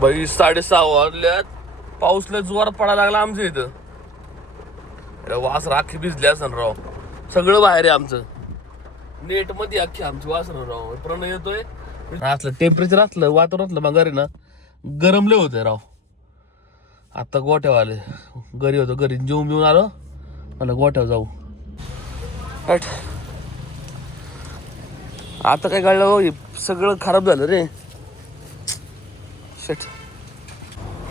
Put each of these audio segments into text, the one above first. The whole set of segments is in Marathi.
बाई साडेसहा वाजल्यात. पाऊस लय जोरात पडायला लागला आमच्या इथं. वास राखी भिजली असं राव. सगळं बाहेर आहे आमचं. नेटमध्ये अख्खी आमची वास राव. प्रणय येतोय. असलं टेम्परेचर असलं वातावरण असलं मग घरी ना गरमले होते राव. आता गोठ्यावर आले घरी होतो घरी जेवून बिवून आलो. मला गोठ्यावर जाऊ. आता काय कळलं हो, सगळं खराब झालं रे. सेट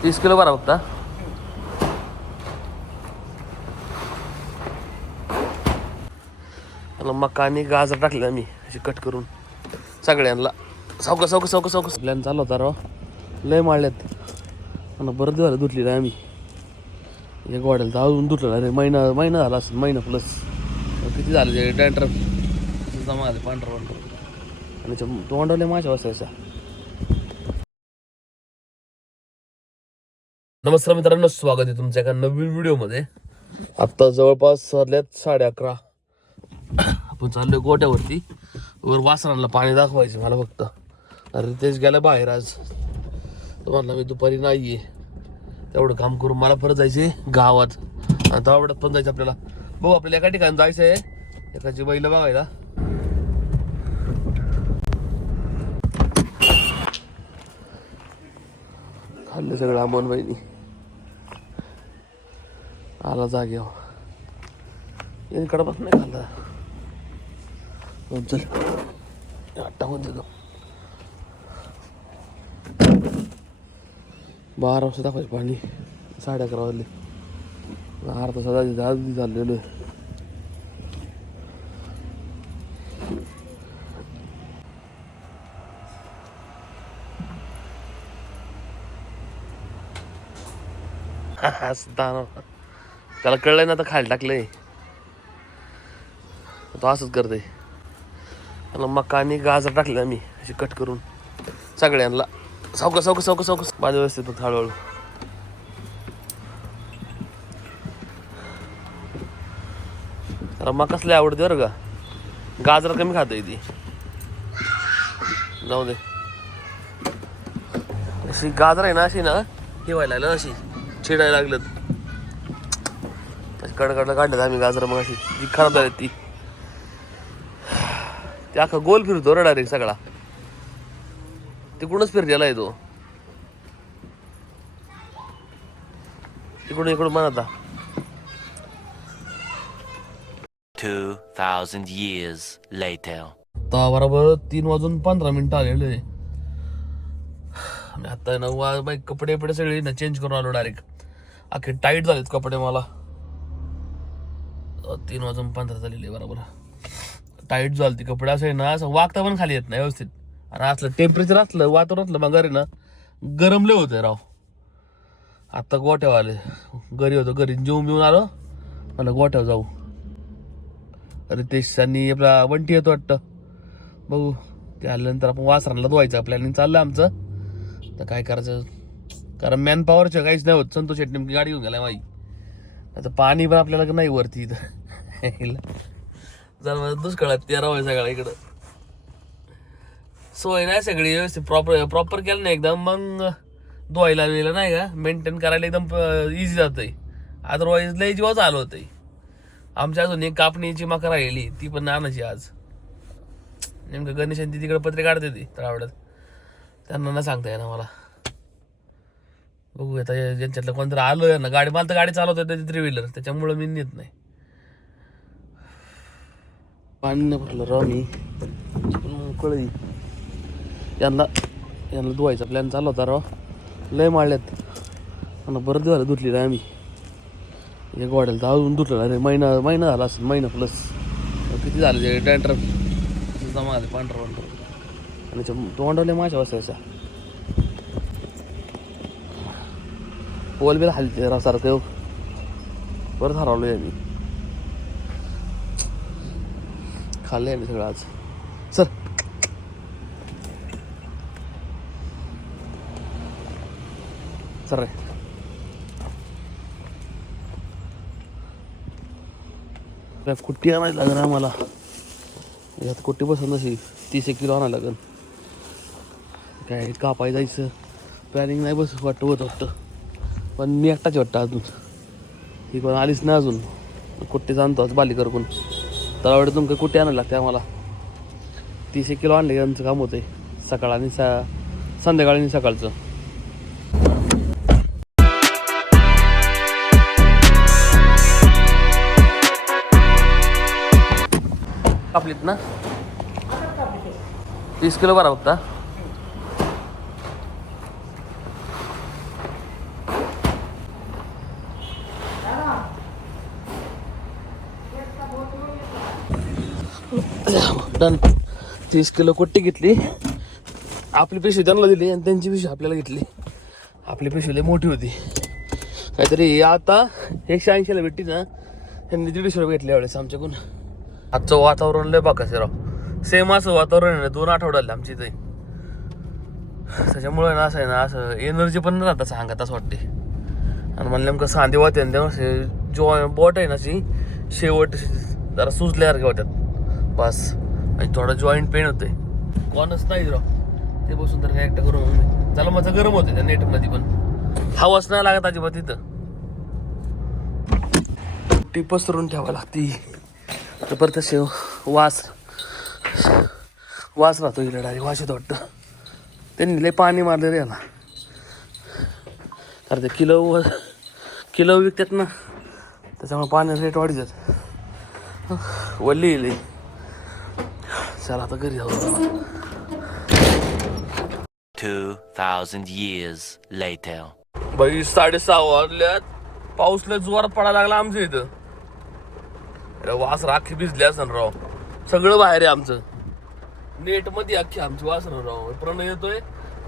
तीस किलो बरा फक्त. त्याला मका आणि गाजर टाकले आम्ही अशी कट करून. सगळ्यांना. सावका सावका सावका सावका. प्लॅन चालू होता राव. लय माळल्यात आणि बरं दिवस झालं धुतली रे आम्ही. एक वाढेल तर अजून धुतलं रे महिना महिना झाला असेल महिना प्लस किती झालं ते? डॅन्ड्रफ. जमा झाले पांढरा पांढरा आणि तोंडवले माझ्या वासायचा नमस्कार मित्रांनो स्वागत आहे तुमच्या एका नवीन व्हिडिओमध्ये. आत्ता जवळपास वाजल्यात साडे अकरा. आपण चाललोय गोट्यावरती. वर वासरांना पाणी दाखवायचे मला फक्त. अरे तेच गेलं बाहेर आज. तुम्हाला मी दुपारी नाही आहे तेवढं काम करून मला परत जायचे गावात. आणि तावड्यात पण जायचं आपल्याला. बघू आपल्याला एका ठिकाणी जायचं आहे. एकाची बैल बघायला. खाल्लं सगळं अमोल बहिणी. आला जागेवर हो. याने कडपास नाही खाल्ला. चल आट्टा टाकून देतो. बारा वाजता दाखवायचं पाणी. साडे अकरा वाजले. अर्धा तासात आधी आधी झालेलो. आहे असं त्याला कळलंय ना आता खायला टाकलंय. तो असंच करते त्याला मका आणि गाजर टाकलं आम्ही अशी कट करून. सगळ्यांना. सावका सावका सावका सावका. माझ्या व्यवस्थित फक्त हळूहळू. त्याला कसले आवडते बरं का. गाजर कमी खाते ती. जाऊ दे. अशी गाजर आहे ना अशी ना हे व्हायला लागलं अशी. चिडायला लागलं कडकडला काढलं आम्ही गाजर मग अशी जी खराब झाली ती. ते अख्खा गोल फिरतो रे डायरेक्ट सगळा. तिकडूनच फिरलेला आहे तो. इकडून इकडून म्हणा आता. 2,000 years later. आता बरोबर तीन वाजून पंधरा मिनिटं आलेले. आहे आणि आता आहे ना वा बाई कपडे बिपडे सगळे ना चेंज करून आलो डायरेक्ट अख्खे टाईट झालेत कपडे मला. तीन वाजून पंधरा झालेले बरोबर. टाईट जो ती कपडे असं आहे ना असं वागता पण खाली येत नाही व्यवस्थित. आणि असलं टेम्परेचर असलं वातावरण असलं मग घरी ना गरमले होते राव. आत्ता गोठ्यावर आले घरी होतो घरी जेवून बिवून आलो. मला गोठ्यावर जाऊ. रितेश आणि आपला वंटी येतो वाटतं. बघू ते आल्यानंतर आपण वासरांना धुवायचं प्लॅनिंग चाललं आमचं. तर काय करायचं? कारण मॅन पॉवरच्या काहीच नाही होत. संतोष शेट्टी नेमकी गाडी घेऊन गेलाय माई. आता पाणी पण आपल्याला नाही वरती इथं. जर मला दुष्काळात ते राहाय सगळा इकडं. सोय नाही सगळी व्यवस्थित प्रॉपर प्रॉपर केलं नाही एकदम मग धुवायला वेळेला नाही का? मेंटेन करायला एकदम इझी जातंय. अदरवाईज लय जीवाच आलं होतंय. आमच्या अजून एक कापणीची मका राहिली ती पण आणायची आज. नेमकं गणेश आणि ती तिकडे पत्रे काढते ती तर आवडत त्यांना ना सांगता येणार मला. बघू आता ज्यांच्यातलं कोणतरी आहे ना गाडी मला तर गाडी चालवत त्याची थ्री व्हीलर त्याच्यामुळं मी नेत नाही. पाणी भरलं राव मी. पण यांना यांना धुवायचा प्लॅन चालला होता राव. लय माळल्यात आणि बरं दिवस झालं धुतली रे आम्ही. एक वाढेल तर अजून धुतलं रे महिना महिना झाला असेल महिना प्लस किती झालं ते डॅन्ड्रफ जमा झाले पांढरा पांढरा. आणि तोंडवले माझ्या बसायचा पोल बिल हलते राव सारखं. बरं बरं हरवलोय आम्ही. खाल्लंय मी सगळं आज. सर सर रे. काय कुट्टी आणायला लागणार आम्हाला. यात कुट्टी बसून अशी तीस एक किलो आणायला लागेल. काय कापाय जायचं. प्लॅनिंग नाही बस वाटतं होत वाटतं. पण मी एकटाच वाटतं अजून. ही कोण आलीच नाही अजून. कुट्टी जाणतो आज बाली करून तर आवडे तुमचं कुठे आणायला लागते आम्हाला? तीस एक किलो आणले की आमचं काम होतंय. सकाळ आणि सा संध्याकाळी आणि सकाळचं. कापलीत ना? तीस किलो बरा होता डन तीस किलो कुट्टी घेतली. आपली पिशवी त्यांना दिली आणि त्यांची पिशवी आपल्याला घेतली. आपली पिशवी लई मोठी होती. काहीतरी आता एकशे ऐंशीला भेटली ना त्यांनी दीडशे रुपये घेतले यावेळेस आमच्याकडून. आजचं वातावरण लय बाकाचे राव. सेम असं वातावरण आहे ना दोन आठवड्याला आमच्या इथे. त्याच्यामुळे ना असं आहे ना असं एनर्जी पण नाही राहत असं अंगात असं वाटते आणि मला नेमकं सांधे वाहते आणि तेव्हा असे जो बॉट आहे ना अशी शेवट जरा सुजल्यासारखे वाटतात. बस. आणि थोडं जॉईंट पेन होते कोणच नाही राव. ते बसून तर कनेक्ट एकटं करून त्याला माझं गरम होते त्या नेटमध्ये पण. हवाच नाही लागत अजिबात तिथं ती पसरून ठेवा लागती तर परत तसे वास वास राहतो इकडे डायरेक्ट वास येतो वाटतं. त्यांनी लय पाणी मारलं रे याला तर ते किलो व किलो विकतात ना. त्याच्यामुळे पाण्याचा रेट वाढतात वल्ली लई चला आता घरी जाऊ. 2,000 years later. बाई साडेसहा वाजल्यात. पाऊस लय जोरात पडायला लागला आमच्या इथं. अरे वास राखी भिजली असं राव. सगळं बाहेर आहे आमचं. नेटमध्ये अख्खी आमची वास राव. प्रणय येतोय.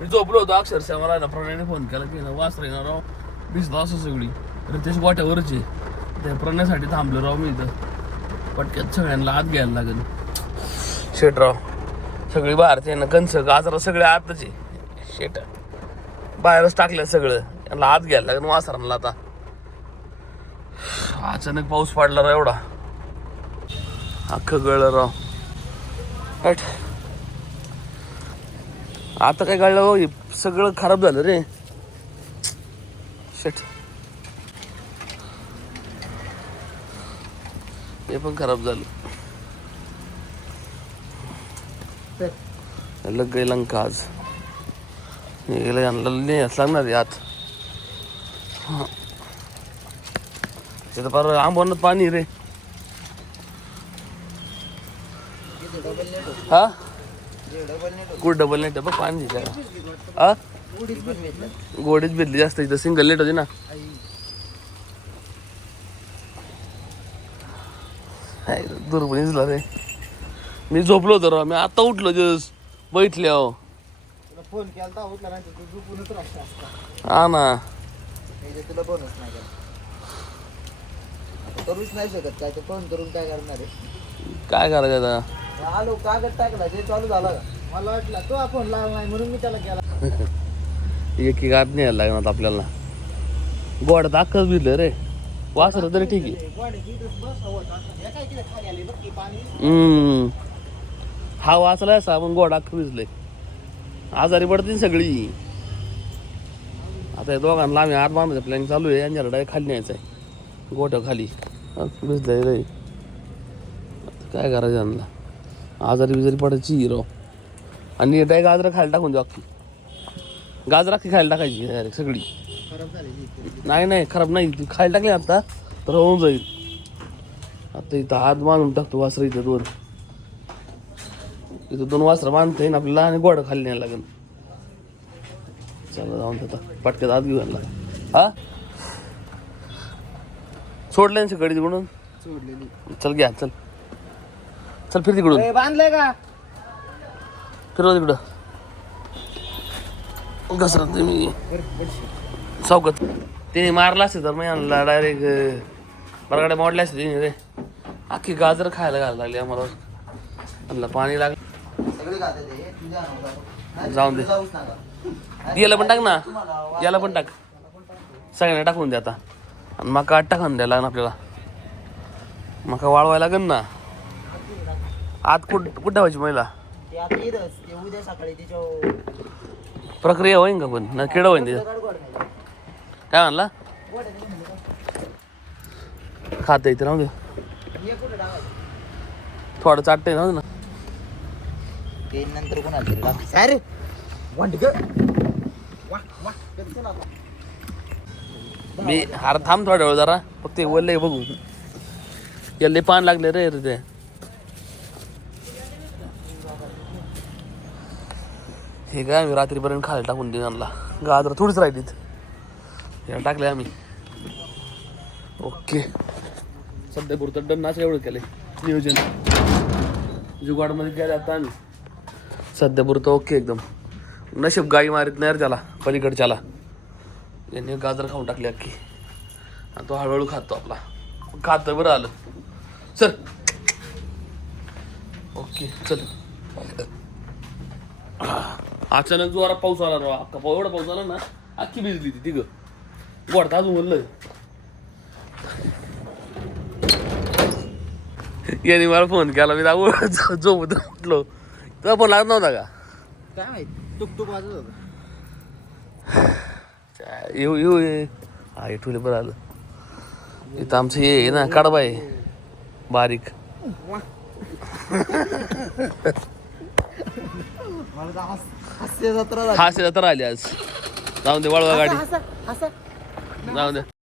मी झोपलो होतो अक्षरशः. मला ना प्रणयने फोन केला की ना वास राही ना राव. भिजलो असं सगळी. त्याची वाट्यावरच त्या प्रणयसाठी थांबलो राव मी इथं. पटक्यात सगळ्यांना आत घ्यायला लागेल. शेटराव. सगळी बाहेरचे ना कंस गाजरा सगळे आतचे. शेट. बाहेरच टाकलं सगळं. यांना आत घ्यायला लागेल वासरांना आता. अचानक पाऊस पडला राव एवढा. अख्खं गळलं राव. हट. आता काय कळलं हो हे सगळं खराब झालं रे. शेट. हे पण खराब झालं. लग गई लंका आज. गेलं यांना न्यायच लागणार आहे आत. तिथं फार आंबवण्यात पाणी रे. हा? गुड डबल नेट बघ पाणी हा? गोडीच भेटली जास्त इथं सिंगल लेट होती ना. दुर्बणीच रे. मी झोपलो होतो राव. मी आता उठलो जस. बैठले अहो. तुला फोन केलता उठला नाही तर तू झोपूनच राहता असता हा ना. म्हणजे तुला नाही केला. आता करूच नाही शकत काय ते फोन करून काय करणार आहे? काय करायचं आता? आलो कागद टाकला ते चालू झाला. का मला वाटलं तो फोन लावला नाही म्हणून मी त्याला केला. एक एक आत न्यायला लागणार आपल्याला. गोड दाखच भिजलं रे. वासर तरी ठीक आहे. हम्म. हा वाचला असा पण गोड अख्खं आजारी पडतील सगळी. आता या दोघांना आम्ही आत बांधायचं प्लॅन चालू आहे. यांच्याकडे डाय खाली न्यायचं आहे. गोठ्या खाली. हं, भिजलंय रे. आता काय करायचं यांना? आजारी बिजारी पडायची राव आणि डाय गाजरं खायला टाकून देऊ अख्खी. गाजर अख्खी खायला टाकायची डायरेक्ट सगळी. खराब झाली नाही नाही खराब नाही. ती खायला टाकली आता तर होऊन जाईल. आता इथं हात बांधून टाकतो वासरं इथं दोन. इथं दोन वासरं बांधता येईन आपल्याला आणि गोड खाली न्यायला लागेल. चला जाऊन आता पटक्यात आत घेऊ यांना हा? सोडलं ना कडे तिकडून? सोडलेली. चल घ्या चल. चल फिर तिकडून. बांधलंय का? फिरव तिकडं. घसरत नाही मी. चौकात तिने मारला असते तर मी आणला डायरेक्ट बरगाड्या मोडल्या असते तिने रे. अख्खी गाजर खायला घालायला लागली आम्हाला. आणलं पाणी लागलं. जाऊन दे. याला पण टाक ना. याला पण टाक. सगळ्यांना टाकून दे आता. आणि मका आठ टाकून द्यायला लागेल आपल्याला. मका वाळवायला लागेल ना. आत कुठ कुठं ठेवायची महिला? प्रक्रिया होईन का पण? ना किडं होईन तिथं. काय म्हणला? खात इथे राहू दे? थोडं चाटतंय राहू दे ना. ते नंतर कोणाला तरी. अरे. मी अरे थांब थोड्या वेळ जरा. फक्त ते वल्ले बघू. याला पान लागले रे रे ते. हे काय आम्ही रात्रीपर्यंत खाली टाकून देऊ आणला गाजर थोडीच राहिलीत. याला टाकले आम्ही. ओके. सध्या पुरतं डन असं एवढं केलंय. नियोजन. जुगाडमध्ये केलं आता आम्ही. सध्या पुरतं ओके एकदम. नशीब गाई मारीत नाही रे त्याला पलीकडच्याला. यांनी गाजर खाऊन टाकली अख्खी. आणि तो हळूहळू खातो आपला. खातं बरं आलं. चल. ओके चल. अचानक जोरात पाऊस आला राव. अख्खा पाऊ एवढा पाऊस आला ना अख्खी भिजली ती तिघ. गोडता अजून म्हणलं. याने मला फोन केला. मी जाऊ झोपत म्हटलो तुला फोन लागत नव्हता का? काय माहीत? टुक टुक वाजत होतं. येऊ येऊ ये. हा ठुले बरं आलं. इथं आमचं हे आहे ना कडबा आहे. बारीक. मला तर हास- हास्य जत्रा झाली. हा जत्रा आली आज. जाऊन दे वळवा गाडी. हसा हसा. जाऊन दे.